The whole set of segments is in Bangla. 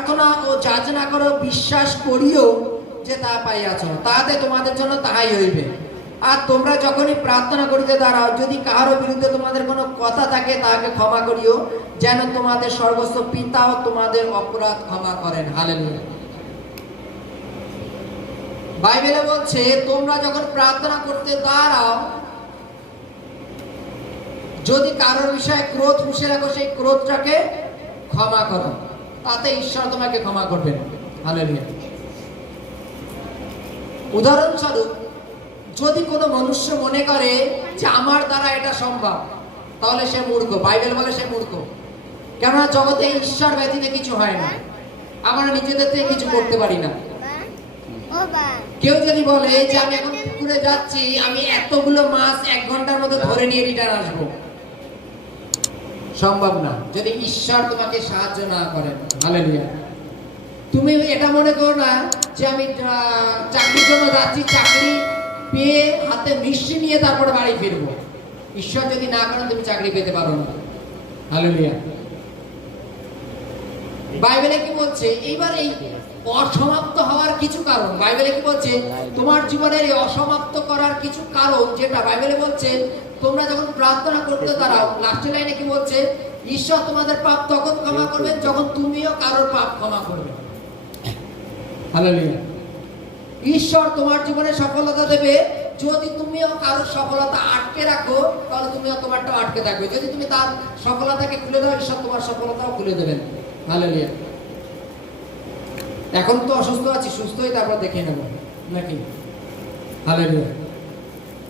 প্রার্থনা ও যাচনা করো, বিশ্বাস করিও যে তা পাইয়াছ, তাহাতে তোমাদের জন্য তাহাই হইবে। আর তোমরা যখনই প্রার্থনা করিতে দাঁড়াও, যদি কাহারও বিরুদ্ধে তোমাদের কোনো কথা থাকে, তাহাকে ক্ষমা করিও, যেন তোমাদের স্বর্গস্থ পিতাও তোমাদের অপরাধ ক্ষমা করেন। হালেলুয়া। বাইবেলে বলছে তোমরা যখন প্রার্থনা করতে দাঁড়াও, যদি কারোর বিষয়ে ক্রোধ পুষে রাখো, সেই ক্রোধটাকে ক্ষমা করো, তাতে ঈশ্বর তোমাকে ক্ষমা করবেন। হালেলুয়া। উদাহরণস্বরূপ, যদি কোনো মনুষ্য মনে করে যে আমার দ্বারা এটা সম্ভব, তাহলে সে মূর্খ। বাইবেল বলে সে মূর্খ। কেননা জগতে ঈশ্বর ব্যতীত কিছু হয় না, আমরা নিজেদের থেকে কিছু করতে পারি না। কেউ যদি বলে যে আমি এখন পুকুরে যাচ্ছি, আমি এতগুলো মাছ 1 ঘন্টার মধ্যে ধরে নিয়ে রিটার্ন আসবো, সম্ভব না যদি ঈশ্বর তোমাকে সাহায্য না করেন। হালেলুয়া। তুমি এটা মনে করো না যে আমি চাকরির জন্য যাচ্ছি, চাকরি পেয়ে হাতে মিষ্টি নিয়ে তারপরে বাড়ি ফিরবো। ঈশ্বর যদি না করেন তুমি চাকরি পেতে পারো না। হালেলুয়া। বাইবেলে কি বলছে? এইবার এই অসমাপ্ত হওয়ার কিছু কারণ বাইবেলে কি বলছে? তোমার জীবনের এই অসমাপ্ত করার কিছু কারণ, যেটা বাইবেলে বলছে তোমরা যখন প্রার্থনা করতে দাঁড়াও, লাস্টের লাইনে কি বলছে? ঈশ্বর তোমাদের পাপ তখন ক্ষমা করবেন যখন তুমিও কারোর পাপ ক্ষমা করবে। হালেলুয়া। ঈশ্বর তোমার জীবনে সফলতা দেবে যদি তুমিও কারোর সফলতা আটকে রাখো, তাহলে তুমিও তোমারটাও আটকে থাকবে। যদি তুমি তার সফলতাকে খুলে দাও, ঈশ্বর তোমার সফলতাও খুলে দেবেন। হালেলুয়া। এখন তো অসুস্থ আছি, সুস্থ হয়ে তারপর দেখে নেব নাকি? হালেলুয়া।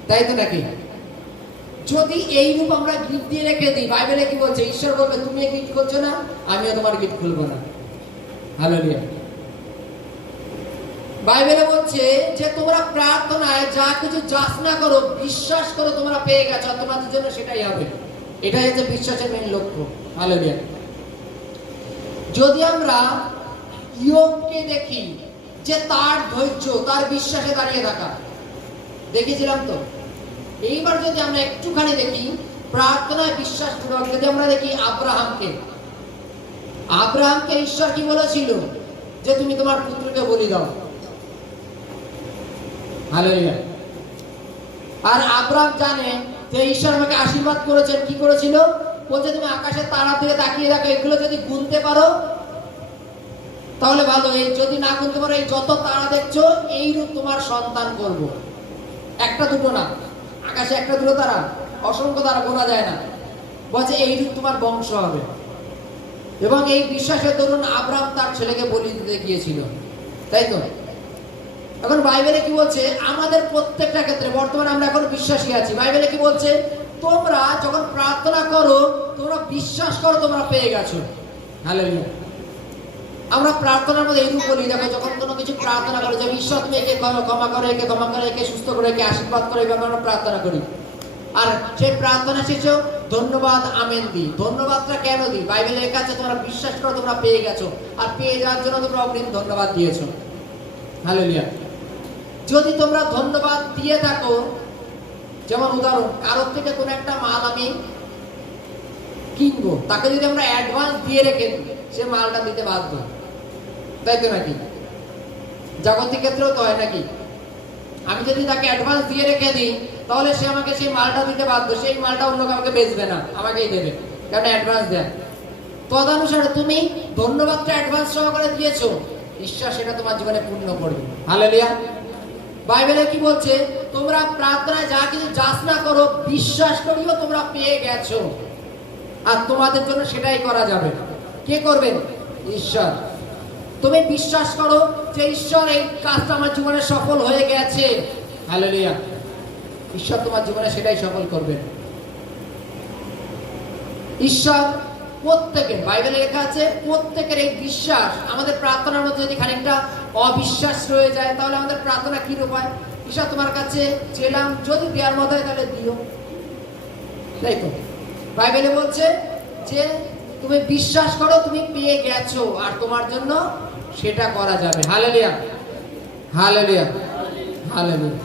তাই তো নাকি? যদি এই রূপ আমরা গিফট দিয়ে রেখে দিই, বাইবেলে কি বলছে? ঈশ্বর বলবে তুমি গিফট করছো না, আমিও তোমার গিফট খুলবো না। হালেলুয়া। বাইবেলে বলছে যে তোমরা প্রার্থনায় যা কিছু যাচনা করো, বিশ্বাস করো তোমরা পেয়ে গেছো, তোমাদের জন্য সেটাই হবে। এটাই হচ্ছে বিশ্বাসের মেন লক্ষ্য। হালেলুয়া। যদি আমরা ইয়োবকে দেখি যে তার ধৈর্য, তার বিশ্বাসে দাঁড়িয়ে থাকা, দেখেছিলাম তো। এইবার যদি আমরা একটুখানি দেখি প্রার্থনায় বিশ্বাস পূর্বক, যদি আমরা দেখি আব্রাহামকে ঈশ্বর কি বলেছিল? যে তুমি তোমার পুত্রকে বলি দাও। হালেলুয়া। আর আব্রাহাম জানে যে ঈশ্বর আমাকে আশীর্বাদ করেছেন। কি করেছিল? বলছে তুমি আকাশের তারা দিকে তাকিয়ে রাখো, এগুলো যদি গুনতে পারো তাহলে ভালো, এই যদি না গুনতে পারো, এই যত তারা দেখছো এইরূপ তোমার সন্তান করব। একটা দুটো না, আকাশে একটা দুটো তারা, অসংখ্য তারা গোনা যায় না। বলছে এইরূপ তোমার বংশ হবে। এবং এই বিশ্বাসের দরুন আব্রাহাম তার ছেলেকে বলি দিতে গিয়েছিল, তাই তো? এখন বাইবেলে কি বলছে? আমাদের প্রত্যেকটা ক্ষেত্রে বর্তমানে আমরা এখন বিশ্বাসী আছি। বাইবেলে কি বলছে? তোমরা যখন প্রার্থনা করো, তোমরা বিশ্বাস করো তোমরা পেয়ে গেছো। হালেলুয়া। আমরা প্রার্থনার মধ্যে এইরূপ বলি, দেখো যখন কোনো কিছু প্রার্থনা করি যে ঈশ্বর তুমি একে ক্ষমা করো, একে ক্ষমা করো, একে সুস্থ করো, একে আশীর্বাদ করো, এইভাবে আমরা প্রার্থনা করি। আর সেই প্রার্থনা শেষে ধন্যবাদ আমেন দিই। ধন্যবাদটা কেন দিই? বাইবেলে লেখা আছে তোমরা বিশ্বাস করো তোমরা পেয়ে গেছো, আর পেয়ে যাওয়ার জন্য তোমরা অগ্রিম ধন্যবাদ দিয়েছো। হালেলুয়া। যদি তোমরা ধন্যবাদ দিয়ে থাকো, যেমন উদাহরণ, কারোর থেকে কোনো একটা মাল আমি কিনবো, তাকে যদি আমরা অ্যাডভান্স দিয়ে রেখে দিই, সে মালটা দিতে বাধ্য, তাই তো নাকি? জাগতিক ক্ষেত্রেও তো হয় নাকি? আমি যদি তাকে অ্যাডভান্স দিয়ে রেখে দিই, তাহলে সে আমাকে সেই মালটা দিতে বাধ্য। সেই মালটা অন্য কাউকে বেচবে না, আমাকেই দেবে, কারণ অ্যাডভান্স দেয়। তদানুসারে তুমি ধন্যবাদটা অ্যাডভান্স সহকারে দিয়েছো, ঈশ্বর সেটা তোমার জীবনে পূর্ণ করবে। হালেলুয়া। বাইবেলে কি বলছে? তোমরা প্রার্থনায় যা কিছু যাচনা করো, বিশ্বাস করিও তোমরা পেয়ে গেছো, আর তোমাদের জন্য সেটাই করা যাবে। কে করবেন? ঈশ্বর। তুমি বিশ্বাস করো যে ঈশ্বর এই কাজটা আমার জীবনে সফল হয়ে গেছে। হালেলুয়া। ঈশ্বর তোমার জীবনে সেটাই সফল করবেন। ঈশ্বর প্রত্যেকের, বাইবেলে লেখা আছে প্রত্যেকের এই বিশ্বাস, আমাদের প্রার্থনার মধ্যে যদি খানিকটা অবিশ্বাস রয়ে যায়, তাহলে আমাদের প্রার্থনা কি রূপায়? ঈশ্বর তোমার কাছে চেলাম, যদি দেওয়ার মতো হয় তাহলে দিও, তাই তো? বাইবেলে বলছে যে তুমি বিশ্বাস করো তুমি পেয়ে গেছো, আর তোমার জন্য সেটা করা যাবে। হালেলুয়া। হালেলুয়া। হালেলুয়া।